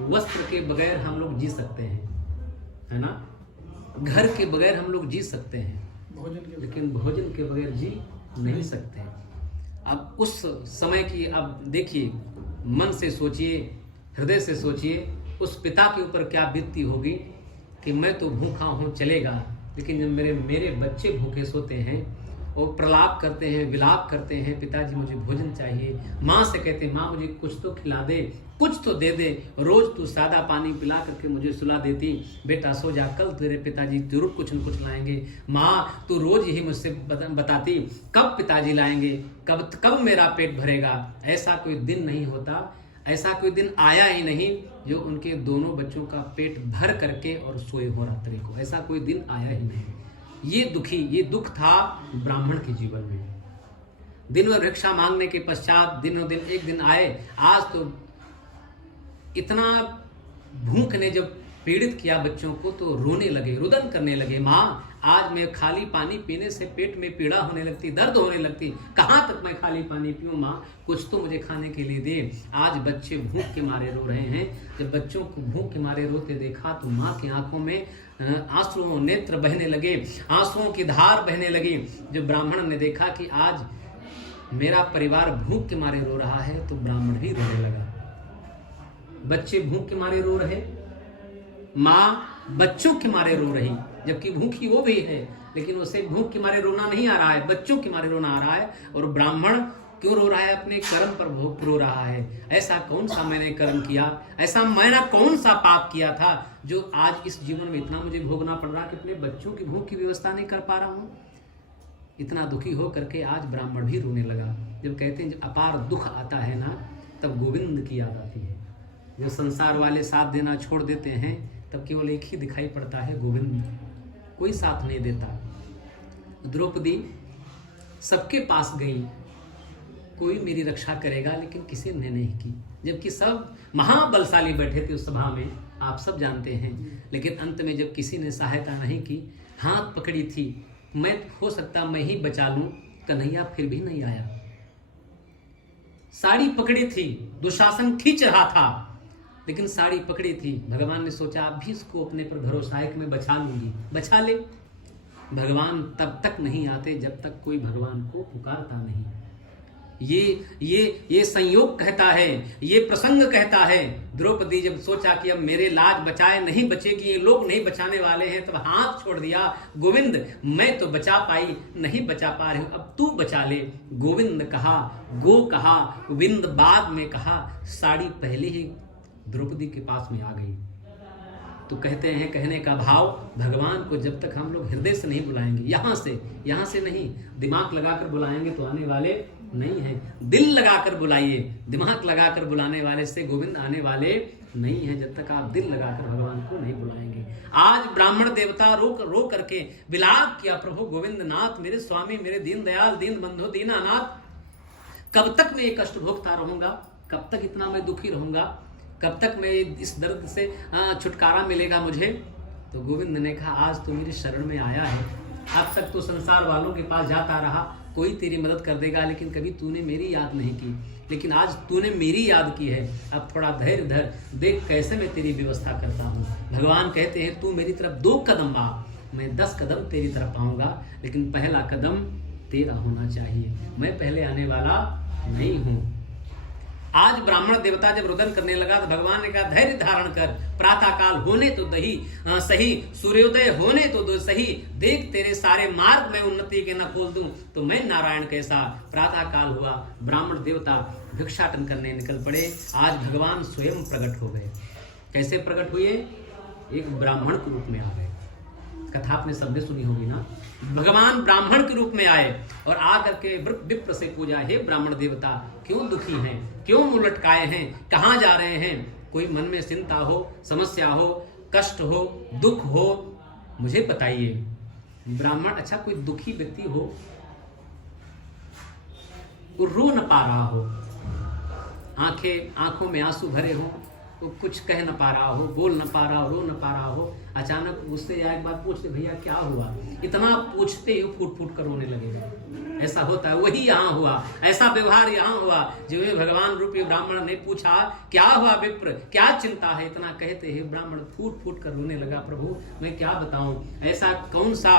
वस्त्र के बगैर हम लोग जी सकते हैं, है ना, घर के बगैर हम लोग जी सकते हैं, लेकिन भोजन के बगैर जी नहीं सकते हैं। अब उस समय की अब देखिए, मन से सोचिए, हृदय से सोचिए, उस पिता के ऊपर क्या बीतती होगी कि मैं तो भूखा हूँ चलेगा, लेकिन जब मेरे बच्चे भूखे सोते हैं और प्रलाप करते हैं, विलाप करते हैं, पिताजी मुझे भोजन चाहिए, माँ से कहते हैं माँ मुझे कुछ तो खिला दे, कुछ तो दे दे, रोज तू सादा पानी पिला करके मुझे सुला देती, बेटा सो जा, कल तेरे पिताजी जरूर कुछ न कुछ लाएंगे, माँ तू रोज यही मुझसे बताती कब पिताजी लाएंगे, कब मेरा पेट भरेगा। ऐसा कोई दिन नहीं होता, ऐसा कोई दिन आया ही नहीं जो उनके दोनों बच्चों का पेट भर करके और सोए हो रात्रि को, ऐसा कोई दिन आया ही नहीं। ये दुख था ब्राह्मण के जीवन में। दिन भर भिक्षा मांगने के पश्चात दिनों दिन एक दिन आए, आज तो इतना भूख ने जब पीड़ित किया बच्चों को तो रोने लगे, रुदन करने लगे, माँ आज मैं खाली पानी पीने से पेट में पीड़ा होने लगती, दर्द होने लगती, कहाँ तक मैं खाली पानी पीऊँ माँ, कुछ तो मुझे खाने के लिए दे। आज बच्चे भूख के मारे रो रहे हैं। जब बच्चों को भूख के मारे रोते देखा तो माँ की आंखों में आंसुओं नेत्र बहने लगे, आंसुओं की धार बहने लगी। जब ब्राह्मण ने देखा कि आज मेरा परिवार भूख के मारे रो रहा है तो ब्राह्मण भी रोने लगा। बच्चे भूख के मारे रो रहे, माँ बच्चों के मारे रो रही, जबकि भूखी वो भी है, लेकिन उसे भूख के मारे रोना नहीं आ रहा है, बच्चों के मारे रोना आ रहा है। और ब्राह्मण क्यों रो रहा है? अपने कर्म पर भोग रो रहा है। ऐसा कौन सा मैंने कर्म किया, ऐसा मैंने कौन सा पाप किया था जो आज इस जीवन में इतना मुझे भोगना पड़ रहा कि अपने बच्चों की भूख की व्यवस्था नहीं कर पा रहा हूँ। इतना दुखी हो करके आज ब्राह्मण भी रोने लगा। जब कहते हैं जब अपार दुख आता है ना, तब गोविंद की याद आती है। जो संसार वाले साथ देना छोड़ देते हैं तब केवल एक ही दिखाई पड़ता है, गोविंद। कोई साथ नहीं देता। द्रौपदी सबके पास गई, कोई मेरी रक्षा करेगा, लेकिन किसी ने नहीं की, जबकि सब महाबलशाली बैठे थे उस सभा में, आप सब जानते हैं। लेकिन अंत में जब किसी ने सहायता नहीं की, हाथ पकड़ी थी, मैं हो सकता मैं ही बचा लूं, कन्हैया फिर भी नहीं आया। साड़ी पकड़ी थी, दुशासन खींच रहा था, लेकिन साड़ी पकड़ी थी। भगवान ने सोचा अब भी इसको अपने पर भरोसा है कि मैं बचा लूंगी, बचा ले। भगवान तब तक नहीं आते जब तक कोई भगवान को पुकारता नहीं। ये संयोग कहता है, ये प्रसंग कहता है। द्रौपदी जब सोचा कि अब मेरे लाज बचाए नहीं बचेगी, ये लोग नहीं बचाने वाले हैं, तब हाथ छोड़ दिया। गोविंद मैं तो बचा पाई, नहीं बचा पा रही हूं, अब तू बचा ले। गोविंद कहा, गो कहा, विंद बाद में कहा, साड़ी पहले ही द्रौपदी के पास में आ गई। तो कहते हैं, कहने का भाव, भगवान को जब तक हम लोग हृदय से नहीं बुलाएंगे, यहाँ से नहीं, दिमाग लगाकर बुलाएंगे तो आने वाले नहीं है। दिल लगाकर बुलाइए, दिमाग लगाकर बुलाने वाले से गोविंद आने वाले नहीं है, जब तक आप दिल लगाकर भगवान को नहीं बुलाएंगे। आज ब्राह्मण देवता रो करके विलाप किया, प्रभु गोविंद नाथ, मेरे स्वामी, मेरे दीन दयाल, दीन बंधु, दीनानाथ, कब तक मैं ये कष्ट भोगता रहूंगा, कब तक इतना मैं दुखी रहूंगा, कब तक मैं इस दर्द से छुटकारा मिलेगा मुझे। तो गोविंद ने कहा आज तो मेरी शरण में आया है, अब तक तो संसार वालों के पास जाता रहा, कोई तेरी मदद कर देगा, लेकिन कभी तूने मेरी याद नहीं की, लेकिन आज तूने मेरी याद की है, अब थोड़ा धैर्य धर, देख कैसे मैं तेरी व्यवस्था करता हूँ। भगवान कहते हैं तू मेरी तरफ 2 कदम आ, मैं 10 कदम तेरी तरफ आऊंगा, लेकिन पहला कदम तेरा होना चाहिए, मैं पहले आने वाला नहीं हूँ। आज ब्राह्मण देवता जब रुदन करने लगा तो भगवान ने कहा धैर्य धारण कर, प्रातः काल होने तो दही सही, सूर्योदय होने तो दो सही, देख तेरे सारे मार्ग में उन्नति के न खोल दूं तो मैं नारायण कैसा। प्रातः काल हुआ, ब्राह्मण देवता भिक्षाटन करने निकल पड़े। आज भगवान स्वयं प्रकट हो गए। कैसे प्रकट हुए? एक ब्राह्मण के रूप में आ गए। कथा आपने सबने सुनी होगी ना। भगवान ब्राह्मण के रूप में आए और आकर के विप्र से पूजा, हे ब्राह्मण देवता क्यों दुखी हैं, क्यों मुंह लटकाए हैं, कहाँ जा रहे हैं? कोई मन में चिंता हो, समस्या हो, कष्ट हो, दुख हो, मुझे बताइए। ब्राह्मण, अच्छा कोई दुखी व्यक्ति हो, वो रो न पा रहा हो, आंखों में आंसू भरे हो, वो कुछ कह न पा रहा हो, बोल न पा रहा हो, रो न पा रहा हो, अचानक उससे एक बार पूछते भैया क्या हुआ, इतना पूछते ही फूट फूट कर रोने लगेगा। ऐसा होता है, वही यहाँ हुआ, ऐसा व्यवहार यहाँ हुआ। जिन्हें भगवान रूपी ब्राह्मण ने पूछा क्या हुआ विप्र, क्या चिंता है, इतना कहते ही ब्राह्मण फूट फूट कर रोने लगा। प्रभु मैं क्या बताऊं, ऐसा कौन सा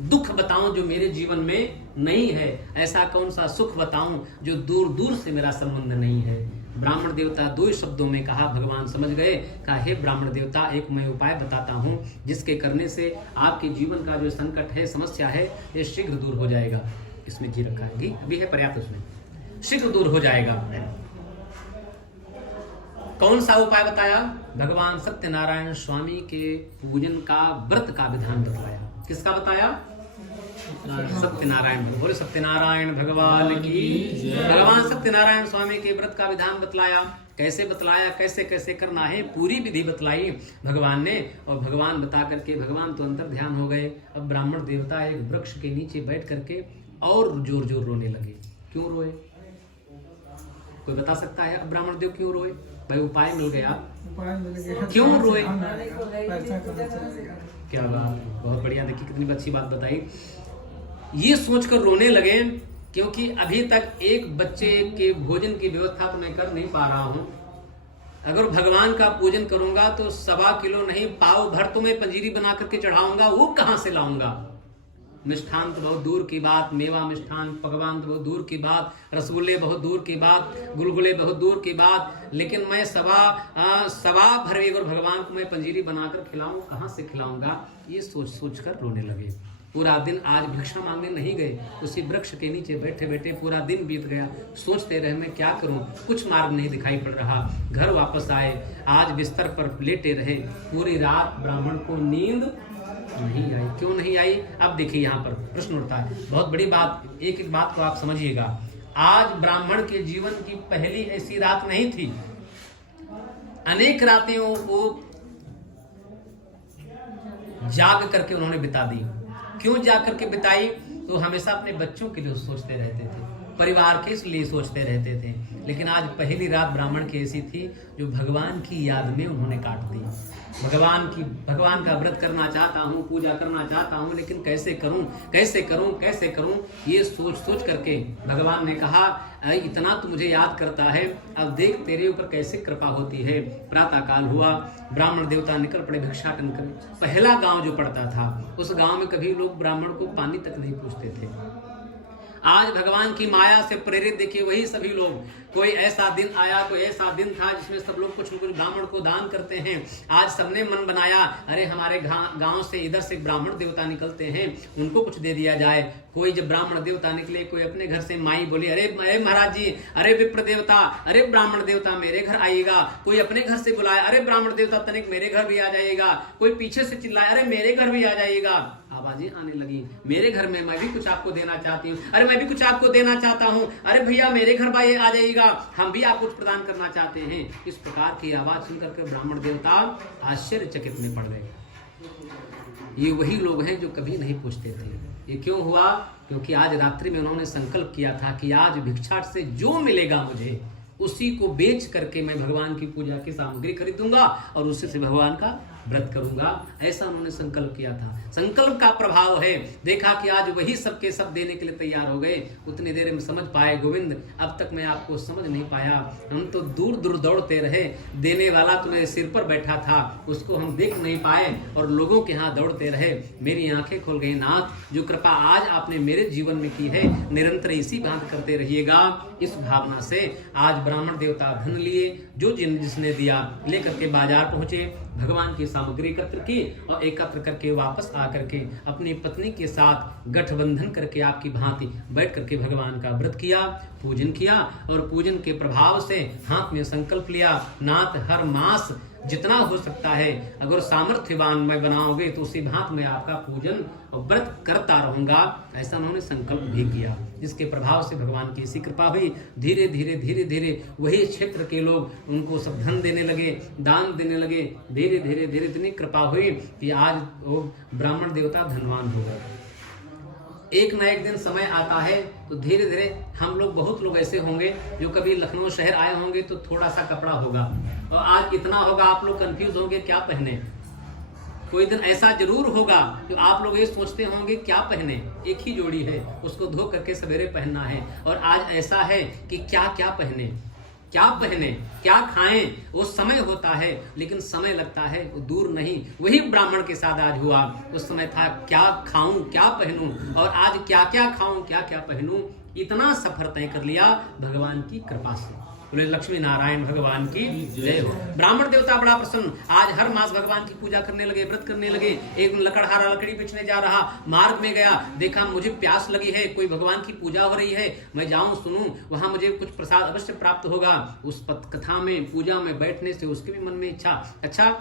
दुख बताऊं जो मेरे जीवन में नहीं है, ऐसा कौन सा सुख बताऊं जो दूर दूर से मेरा संबंध नहीं है। ब्राह्मण देवता दो शब्दों में कहा, भगवान समझ गए। कहा हे ब्राह्मण देवता, एक मैं उपाय बताता हूं जिसके करने से आपके जीवन का जो संकट है, समस्या है, ये शीघ्र दूर हो जाएगा। इसमें घी रखा है, घी अभी है पर्याप्त, उसमें शीघ्र दूर हो जाएगा। कौन सा उपाय बताया? भगवान सत्यनारायण स्वामी के पूजन का, व्रत का विधान बतलाया। किसका बताया? सत्यनारायण, बोले सत्यनारायण भगवान की। भगवान सत्यनारायण स्वामी के व्रत का विधान बतलाया। कैसे बतलाया, कैसे कैसे करना है, पूरी विधि बतलाई भगवान ने। और भगवान बता करके भगवान तो अंतर ध्यान हो गए। अब ब्राह्मण देवता एक वृक्ष के नीचे बैठ करके और जोर जोर रोने लगे। क्यों रोए? कोई बता सकता है? अब ब्राह्मण देव क्यों रोए? भाई उपाय मिल गया, क्यों रोए? क्या बात, बहुत बढ़िया। देखिए कितनी अच्छी बात बताई। ये सोचकर रोने लगे क्योंकि अभी तक एक बच्चे के भोजन की व्यवस्था तो मैं कर नहीं पा रहा हूं। अगर भगवान का पूजन करूंगा तो 1.25 किलो नहीं, पाव भर तो मैं पंजीरी बना करके चढ़ाऊंगा, वो कहां से लाऊंगा? मिष्ठान तो बहुत दूर की बात, मेवा मिष्ठान पकवान तो बहुत दूर की बात, रसगुल्ले बहुत दूर की बात, गुलगुले बहुत दूर की बात, लेकिन मैं सवा भर अगर भगवान को मैं पंजीरी बनाकर खिलाऊं, कहां से खिलाऊंगा? ये सोच सोच कर रोने लगे। पूरा दिन आज भिक्षा मांगने नहीं गए, उसी वृक्ष के नीचे बैठे बैठे पूरा दिन बीत गया। सोचते रहे मैं क्या करूं, कुछ मार्ग नहीं दिखाई पड़ रहा। घर वापस आए, आज बिस्तर पर लेटे रहे, पूरी रात ब्राह्मण को नींद नहीं आई। क्यों नहीं आई? अब देखिए यहाँ पर प्रश्न उठता है, बहुत बड़ी बात, एक एक बात को आप समझिएगा। आज ब्राह्मण के जीवन की पहली ऐसी रात नहीं थी, अनेक रातें वो जाग करके उन्होंने बिता दी। क्यों जाग करके बिताई? तो हमेशा अपने बच्चों के लिए सोचते रहते थे, परिवार के लिए सोचते रहते थे। लेकिन आज पहली रात ब्राह्मण की ऐसी थी जो भगवान की याद में उन्होंने काट दी। भगवान का व्रत करना चाहता हूँ, पूजा करना चाहता हूँ, लेकिन कैसे करूँ, कैसे करूँ, कैसे करूँ, ये सोच सोच करके भगवान ने कहा इतना तो मुझे याद करता है, अब देख तेरे ऊपर कैसे कृपा होती है। प्रातः काल हुआ, ब्राह्मण देवता निकल पड़े भिक्षाटन कर। पहला गांव जो पड़ता था, उस गांव में कभी लोग ब्राह्मण को पानी तक नहीं पूछते थे। आज भगवान की माया से प्रेरित देखिए वही सभी लोग, कोई ऐसा दिन आया, कोई ऐसा दिन था जिसमें सब लोग कुछ न कुछ ब्राह्मण को दान करते हैं। आज सबने मन बनाया, अरे हमारे गांव से इधर से ब्राह्मण देवता निकलते हैं, उनको कुछ दे दिया जाए। कोई जब ब्राह्मण देवता निकले, कोई अपने घर से माई बोली, अरे महाराज जी, अरे विप्र देवता, अरे ब्राह्मण देवता मेरे घर आइएगा। कोई अपने घर से बुलाया, अरे ब्राह्मण देवता तनिक मेरे घर भी आ जाइएगा। कोई पीछे से चिल्लाया, अरे मेरे घर भी आ जाइएगा। आवाजें आने लगी, मेरे घर में मैं भी कुछ आपको देना चाहती हूँ, अरे मैं भी कुछ आपको देना चाहता हूँ, अरे भैया मेरे घर भाई आ जाइएगा, हम भी आपको कुछ प्रदान करना चाहते हैं। इस प्रकार की आवाज सुनकर के ब्राह्मण देवता आश्चर्यचकित में पड़ गए। ये वही लोग हैं जो कभी नहीं पूछते थे। ये क्यों हुआ? क्योंकि आज रात्रि में उन्होंने संकल्प किया था कि आज भिक्षाट से जो मिलेगा मुझे, उसी को बेच करके मैं भगवान की पूजा की सामग्री खरीदूंगा और उसी से भगवान का व्रत करूंगा। ऐसा उन्होंने संकल्प किया था। संकल्प का प्रभाव है। देखा कि आज वही सबके सब देने के लिए तैयार हो गए। उतनी देर में समझ पाए, गोविंद अब तक मैं आपको समझ नहीं पाया, हम तो दूर दूर दौड़ते रहे, देने वाला तो मेरे सिर पर बैठा था, उसको हम देख नहीं पाए और लोगों के यहाँ दौड़ते रहे। मेरी आंखें खुल गई। नाथ, जो कृपा आज आपने मेरे जीवन में की है, निरंतर इसी बात करते रहिएगा। इस भावना से आज ब्राह्मण देवता धन लिए, जो जिसने दिया लेकर के बाजार पहुंचे, भगवान की सामग्री एकत्र की और एकत्र करके वापस आकर के अपनी पत्नी के साथ गठबंधन करके आपकी भांति बैठ करके भगवान का व्रत किया, पूजन किया और पूजन के प्रभाव से हाथ में संकल्प लिया, नाथ हर मास जितना हो सकता है अगर सामर्थ्यवान मैं बनाओगे तो उसी भांति मैं आपका पूजन और व्रत करता रहूंगा। ऐसा उन्होंने संकल्प भी किया, जिसके प्रभाव से भगवान की ऐसी कृपा हुई। धीरे धीरे धीरे धीरे वही क्षेत्र के लोग उनको सब धन देने लगे, दान देने लगे। धीरे धीरे धीरे इतनी कृपा हुई कि आज वो ब्राह्मण देवता धनवान हो गए। एक ना एक दिन समय आता है तो धीरे धीरे हम लोग, बहुत लोग ऐसे होंगे जो कभी लखनऊ शहर आए होंगे तो थोड़ा सा कपड़ा होगा और आज इतना होगा, आप लोग कंफ्यूज होंगे क्या पहने। कोई दिन ऐसा जरूर होगा जो आप लोग ये सोचते होंगे क्या पहने, एक ही जोड़ी है, उसको धो करके सवेरे पहनना है। और आज ऐसा है कि क्या क्या पहने, क्या पहने, क्या खाएं, वो समय होता है लेकिन समय लगता है वो दूर नहीं। वही ब्राह्मण के साथ आज हुआ। उस समय था क्या खाऊं क्या पहनूं, और आज क्या क्या खाऊं क्या क्या पहनूं। इतना सफर तय कर लिया भगवान की कृपा से। बोले लक्ष्मी नारायण भगवान की जय हो। ब्राह्मण देवता बड़ा प्रसन्न, आज हर मास भगवान की पूजा करने लगे, व्रत करने लगे। एक दिन लकड़हारा लकड़ी बेचने जा रहा, मार्ग में गया, देखा मुझे प्यास लगी है, कोई भगवान की पूजा हो रही है, मैं जाऊं सुनूं, वहां मुझे कुछ प्रसाद अवश्य प्राप्त होगा। उस कथा में पूजा में बैठने से उसके भी मन में इच्छा। अच्छा,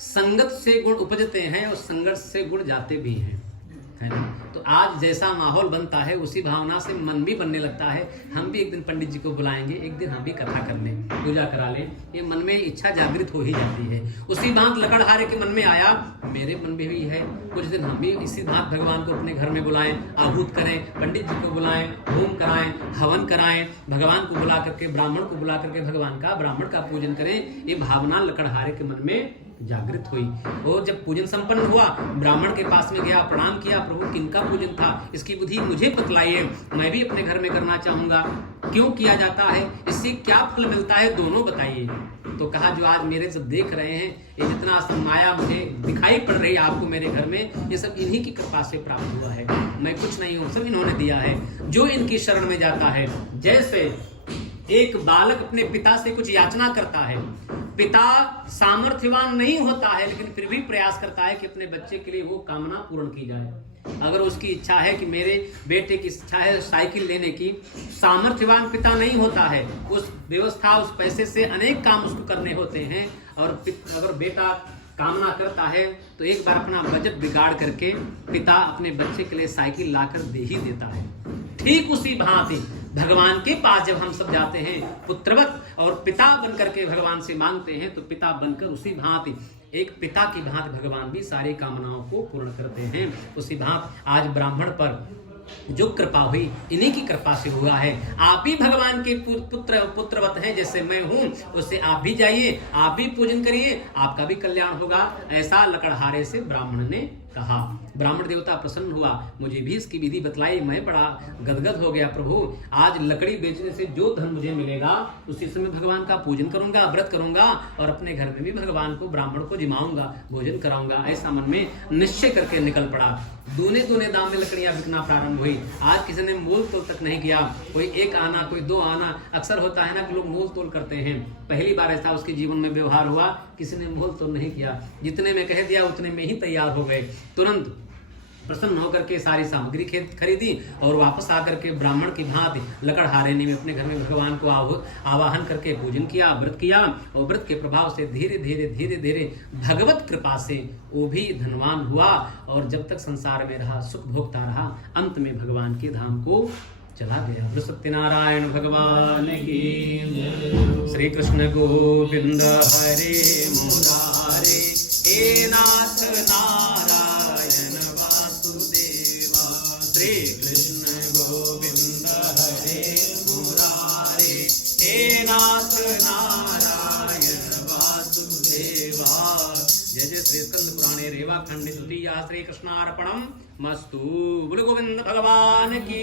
संगत से गुण उपजते हैं और संघर्ष से गुण जाते भी हैं, है ना। तो आज जैसा माहौल बनता है उसी भावना से मन भी बनने लगता है। हम भी एक दिन पंडित जी को बुलाएंगे, एक दिन हम भी कथा कर लें, पूजा करा लें, ये मन में इच्छा जागृत हो ही जाती है। उसी भांत लकड़हारे के मन में आया, मेरे मन में भी है, कुछ दिन हम भी इसी भांत भगवान को अपने घर में बुलाएं, आहूत करें, पंडित जी को बुलाएं, होम कराएं, हवन कराएं, भगवान को बुला करके, ब्राह्मण को बुला करके भगवान का, ब्राह्मण का पूजन करें। ये भावना लकड़हारे के मन में जागृत हुई। और जब पूजन संपन्न हुआ, ब्राह्मण के पास में गया, प्रणाम किया, प्रभु किनका पूजन था, इसकी विधि मुझे बतलाइए, मैं भी अपने घर में करना चाहूंगा, क्यों किया जाता है, इससे क्या फल मिलता है, दोनों बताइए। तो कहा जो आज मेरे सब देख रहे हैं, ये जितना माया मुझे दिखाई पड़ रही है आपको मेरे घर में, ये सब इन्हीं की कृपा से प्राप्त हुआ है, मैं कुछ नहीं हूं, सब इन्होंने दिया है। जो इनकी शरण में जाता है, जैसे एक बालक अपने पिता से कुछ याचना करता है, पिता सामर्थ्यवान नहीं होता है लेकिन फिर भी प्रयास करता है कि अपने बच्चे के लिए वो कामना पूर्ण की जाए। अगर उसकी इच्छा है कि मेरे बेटे की इच्छा है साइकिल लेने की, सामर्थ्यवान पिता नहीं होता है, उस व्यवस्था उस पैसे से अनेक काम उसको करने होते हैं। और अगर बेटा कामना करता है तो एक बार अपना बजट बिगाड़ करके पिता अपने बच्चे के लिए साइकिल लाकर दे ही देता है। ठीक उसी भांति भगवान के पास जब हम सब जाते हैं पुत्रवत और पिता बनकर के भगवान से मांगते हैं, तो पिता बनकर उसी भांति एक पिता की भांति भगवान भी सारी कामनाओं को पूर्ण करते हैं। उसी भांति आज ब्राह्मण पर जो कृपा हुई, इन्हीं की कृपा से हुआ है। आप भी भगवान के पुत्रवत हैं, जैसे मैं हूं, उससे आप भी जाइए, आप भी पूजन करिए, आपका भी कल्याण होगा। ऐसा लकड़हारे से ब्राह्मण ने कहा। ब्राह्मण देवता प्रसन्न हुआ, मुझे भी इसकी विधि बतलाई, मैं बड़ा गदगद हो गया, प्रभु आज लकड़ी बेचने से जो धन मुझे मिलेगा उसी समय भगवान का पूजन करूंगा, व्रत करूंगा और अपने घर में भी भगवान को, ब्राह्मण को जिमाऊंगा, भोजन कराऊंगा। ऐसा मन में निश्चय करके निकल पड़ा। दूने दूने दाम में लकड़ियां बिकना प्रारंभ हुई। आज किसी ने मोल तोल तक नहीं किया, कोई एक आना, कोई दो आना। अक्सर होता है ना कि लोग मोल तोल करते हैं, पहली बार ऐसा उसके जीवन में व्यवहार हुआ, किसी ने मोल तोल नहीं किया, जितने में कह दिया उतने में ही तैयार हो गए। तुरंत प्रसन्न होकर के सारी सामग्री खरीदी और वापस आकर के ब्राह्मण की भांति लकड़हारे ने अपने घर में भगवान को आवाहन करके पूजन किया, व्रत किया। और व्रत के प्रभाव से धीरे धीरे धीरे धीरे भगवत कृपा से वो भी धनवान हुआ और जब तक संसार में रहा सुख भोगता रहा, अंत में भगवान के धाम को चला गया। सत्यनारायण भगवान की। श्री कृष्ण गोविंद हरे मुरारे, हे नाथ नारायण वासुदेवा। श्री कृष्ण गोविंद हरे मुरारे, हे नाथ नारायण वासुदेवा। जय जय श्री स्कंद पुराणे रेवा खंड द्वितीया श्री कृष्णार्पणम मस्तु। बोलो गोविंद भगवान की।